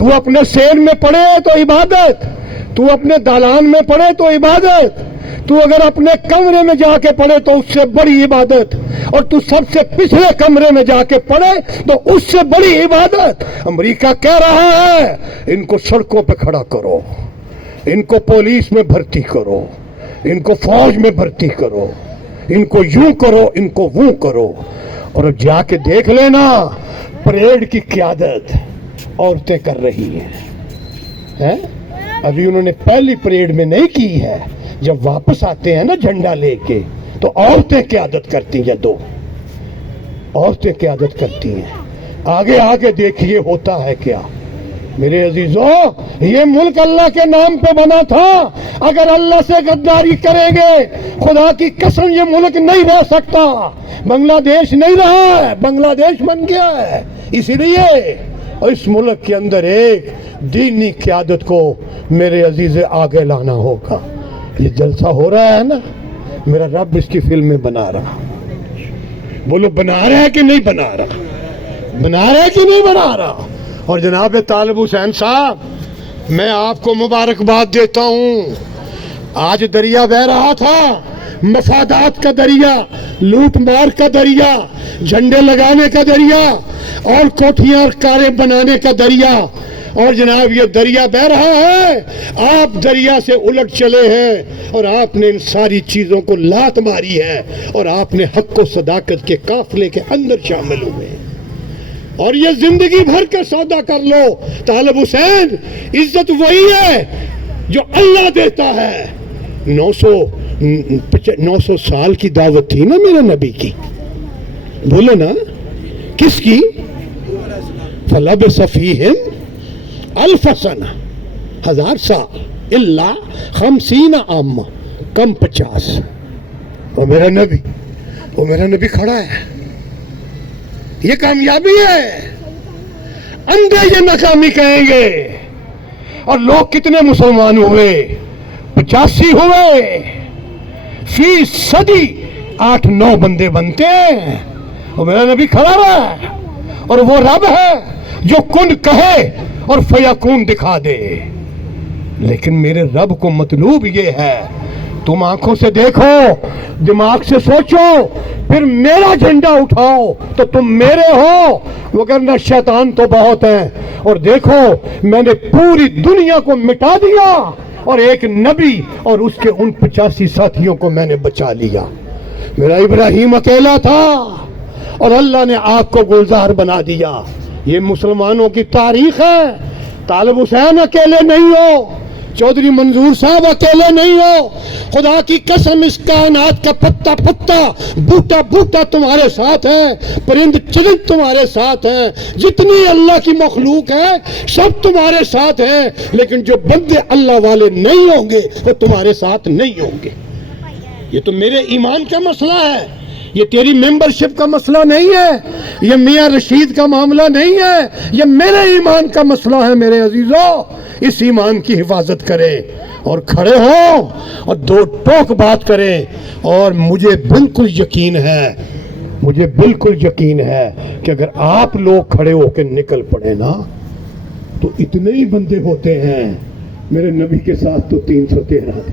تو اپنے سین میں پڑھے تو عبادت, تو اپنے دالان میں پڑھے تو عبادت, تو اگر اپنے کمرے میں جا کے پڑھے تو اس سے بڑی عبادت, اور تو سب سے پچھلے کمرے میں جا کے پڑھے تو اس سے بڑی عبادت. امریکہ کہہ رہا ہے ان کو سڑکوں پہ کھڑا کرو, ان کو پولیس میں بھرتی کرو, ان کو فوج میں بھرتی کرو, ان کو یوں کرو, ان کو وہ کرو. اور اب جا کے دیکھ لینا پریڈ کی قیادت عورتیں کر رہی ہیں. ابھی انہوں نے پہلی پریڈ میں نہیں کی ہے, جب واپس آتے ہیں نا جھنڈا لے کے تو عورتیں قیادت کرتی ہیں, 2 عورتیں قیادت کرتی ہیں. آگے آگے دیکھیے ہوتا ہے کیا. میرے عزیزوں, یہ ملک اللہ کے نام پہ بنا تھا. اگر اللہ سے غداری کریں گے خدا کی قسم یہ ملک نہیں رہ سکتا. بنگلہ دیش نہیں رہا ہے, بنگلہ دیش بن گیا ہے. اسی لیے اس ملک کے اندر ایک دینی قیادت کو میرے عزیز آگے لانا ہوگا. یہ جلسہ ہو رہا ہے نا, میرا رب اس کی فلمیں بنا رہا. بولو بنا رہا ہے کہ نہیں بنا رہا, بنا رہا ہے کہ نہیں بنا رہا. اور جناب طالب حسین صاحب, میں آپ کو مبارکباد دیتا ہوں. آج دریا بہ رہا تھا, مفادات کا دریا, لوٹ مار کا دریا, جھنڈے لگانے کا دریا, اور کوٹھیاں اور کاریں بنانے کا دریا. اور جناب یہ دریا بہ رہا ہے, آپ دریا سے الٹ چلے ہیں اور آپ نے ان ساری چیزوں کو لات ماری ہے, اور آپ نے حق و صداقت کے قافلے کے اندر شامل ہوئے ہیں. اور یہ زندگی بھر کا سودا کر لو طالب حسین, عزت وہی ہے جو اللہ دیتا ہے. 900 سال کی دعوت تھی نا میرے نبی کی, بولو نا کس کی؟ فَلَبِثَ فِيهِمْ أَلْفَ سَنَةٍ, 1000 سال, الا 50 عام, کم 50. اور میرا نبی کھڑا ہے. یہ کامیابی ہے. اندھے یہ ناکامی کہیں گے. اور لوگ کتنے مسلمان ہوئے؟ 85 ہوئے. فی صدی 8-9 بندے بنتے ہیں. اور میرا نبی کھڑا رہا ہے, اور وہ رب ہے جو کن کہے اور فیکون دکھا دے. لیکن میرے رب کو مطلوب یہ ہے, تم آنکھوں سے دیکھو, دماغ سے سوچو, پھر میرا جھنڈا اٹھاؤ تو تم میرے ہو, وگرنہ شیطان تو بہت ہیں. اور دیکھو میں نے پوری دنیا کو مٹا دیا, اور ایک نبی اور اس کے ان 85 ساتھیوں کو میں نے بچا لیا. میرا ابراہیم اکیلا تھا اور اللہ نے آپ کو گلزار بنا دیا. یہ مسلمانوں کی تاریخ ہے. طالب حسین اکیلے نہیں ہو, چودھری منظور صاحب اکیلے نہیں ہو. خدا کی قسم اس کائنات کا پتا پتا, بوٹا بوٹا تمہارے ساتھ ہے, پرند چرند تمہارے ساتھ ہیں, جتنی اللہ کی مخلوق ہے سب تمہارے ساتھ ہیں. لیکن جو بندے اللہ والے نہیں ہوں گے وہ تمہارے ساتھ نہیں ہوں گے. یہ تو میرے ایمان کا مسئلہ ہے, یہ تیری ممبرشپ کا مسئلہ نہیں ہے, یہ میاں رشید کا معاملہ نہیں ہے, یہ میرے ایمان کا مسئلہ ہے. میرے عزیزوں, اس ایمان کی حفاظت کریں اور کھڑے ہوں اور 2 ٹوک بات کریں. اور مجھے بالکل یقین ہے کہ اگر آپ لوگ کھڑے ہو کے نکل پڑے نا تو اتنے ہی بندے ہوتے ہیں. میرے نبی کے ساتھ تو 313 تھے.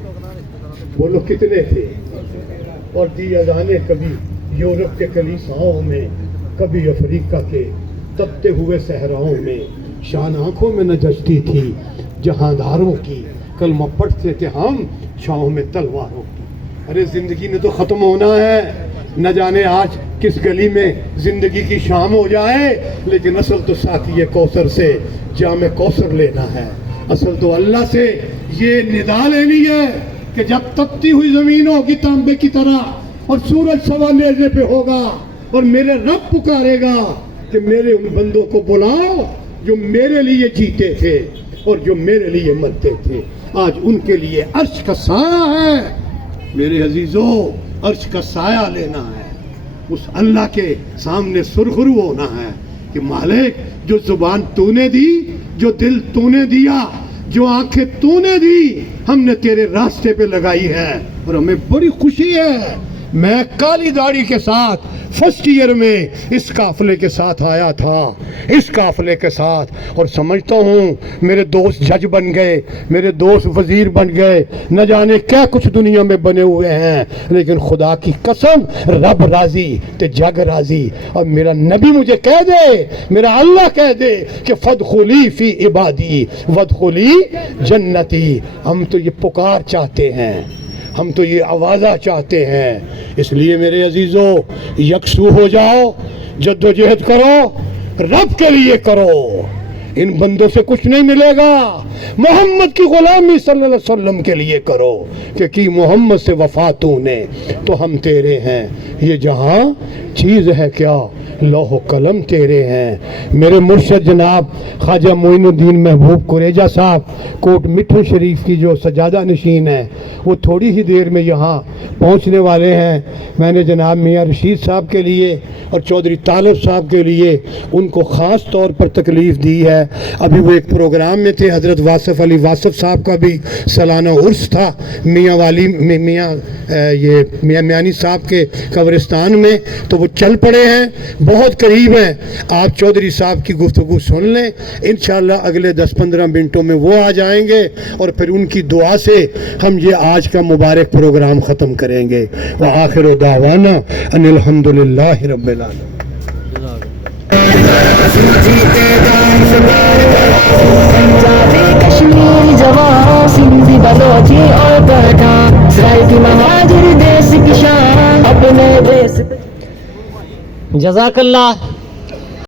بولو کتنے تھے؟ اور دی اذانیں کبھی یورپ کے کلیساؤں میں, کبھی افریقہ کے تپتے ہوئے صحراؤں میں. شان آنکھوں میں نہ جچتی تھی جہانداروں کی, کلمہ پڑھتے تھے ہم چھاؤں میں تلواروں کی. ارے زندگی نے تو ختم ہونا ہے, نہ جانے آج کس گلی میں زندگی کی شام ہو جائے. لیکن اصل تو ساتھی کوثر سے جام کوثر لینا ہے. اصل تو اللہ سے یہ ندا لینی ہے کہ جب تپتی ہوئی زمین ہوگی تانبے کی طرح اور سورج سوا نیزے پہ ہوگا, اور میرے رب پکارے گا کہ میرے ان بندوں کو بلاؤ جو میرے لیے جیتے تھے اور جو میرے لیے مرتے تھے. آج ان کے لیے عرش کا سایہ ہے. میرے عزیزوں, عرش کا سایہ لینا ہے, اس اللہ کے سامنے سرخرو ہونا ہے کہ مالک جو زبان تو نے دی, جو دل تو نے دیا, جو آنکھیں تو نے دی, ہم نے تیرے راستے پہ لگائی ہے. اور ہمیں بڑی خوشی ہے میں کالی داڑھی کے ساتھ فرسٹ ایئر میں اس قافلے کے ساتھ آیا تھا، اس قافلے کے ساتھ، اور سمجھتا ہوں میرے دوست جج بن گئے، میرے دوست وزیر بن گئے، نہ جانے کیا کچھ دنیا میں بنے ہوئے ہیں، لیکن خدا کی قسم رب راضی تے جگ راضی۔ اور میرا نبی مجھے کہہ دے، میرا اللہ کہہ دے کہ فادخلی فی عبادی وادخلی جنتی، ہم تو یہ پکار چاہتے ہیں، ہم تو یہ آوازہ چاہتے ہیں۔ اس لیے میرے عزیزو یکسو ہو جاؤ، جد و جہد کرو، رب کے لیے کرو، ان بندوں سے کچھ نہیں ملے گا، محمد کی غلامی صلی اللہ علیہ وسلم کے لیے کرو، کہ کی محمد سے وفا تو نے تو ہم تیرے ہیں، یہ جہاں چیز ہے کیا لوح و قلم تیرے ہیں۔ میرے مرشد جناب خواجہ معین الدین محبوب قریجہ صاحب کوٹ مٹھو شریف کی جو سجادہ نشین ہے، وہ تھوڑی ہی دیر میں یہاں پہنچنے والے ہیں۔ میں نے جناب میاں رشید صاحب کے لیے اور چودھری طالب صاحب کے لیے ان کو خاص طور پر تکلیف دی ہے۔ ابھی وہ ایک پروگرام میں تھے، حضرت واصف علی واصف صاحب کا بھی سالانہ عرس تھا میاں والی میاں میانی صاحب کے قبرستان میں، تو وہ چل پڑے ہیں، بہت قریب ہیں۔ آپ چودھری صاحب کی گفتگو سن لیں، انشاءاللہ اگلے 10-15 منٹوں میں وہ آ جائیں گے، اور پھر ان کی دعا سے ہم یہ آج کا مبارک پروگرام ختم کریں گے۔ وآخر دعوانا ان الحمدللہ رب العالمین۔ پنجابی کشمیر جوان سندھی بلوچی اور پٹھان سرائیکی مہاجر دیس کی شان اپنے دیس۔ جزاک اللہ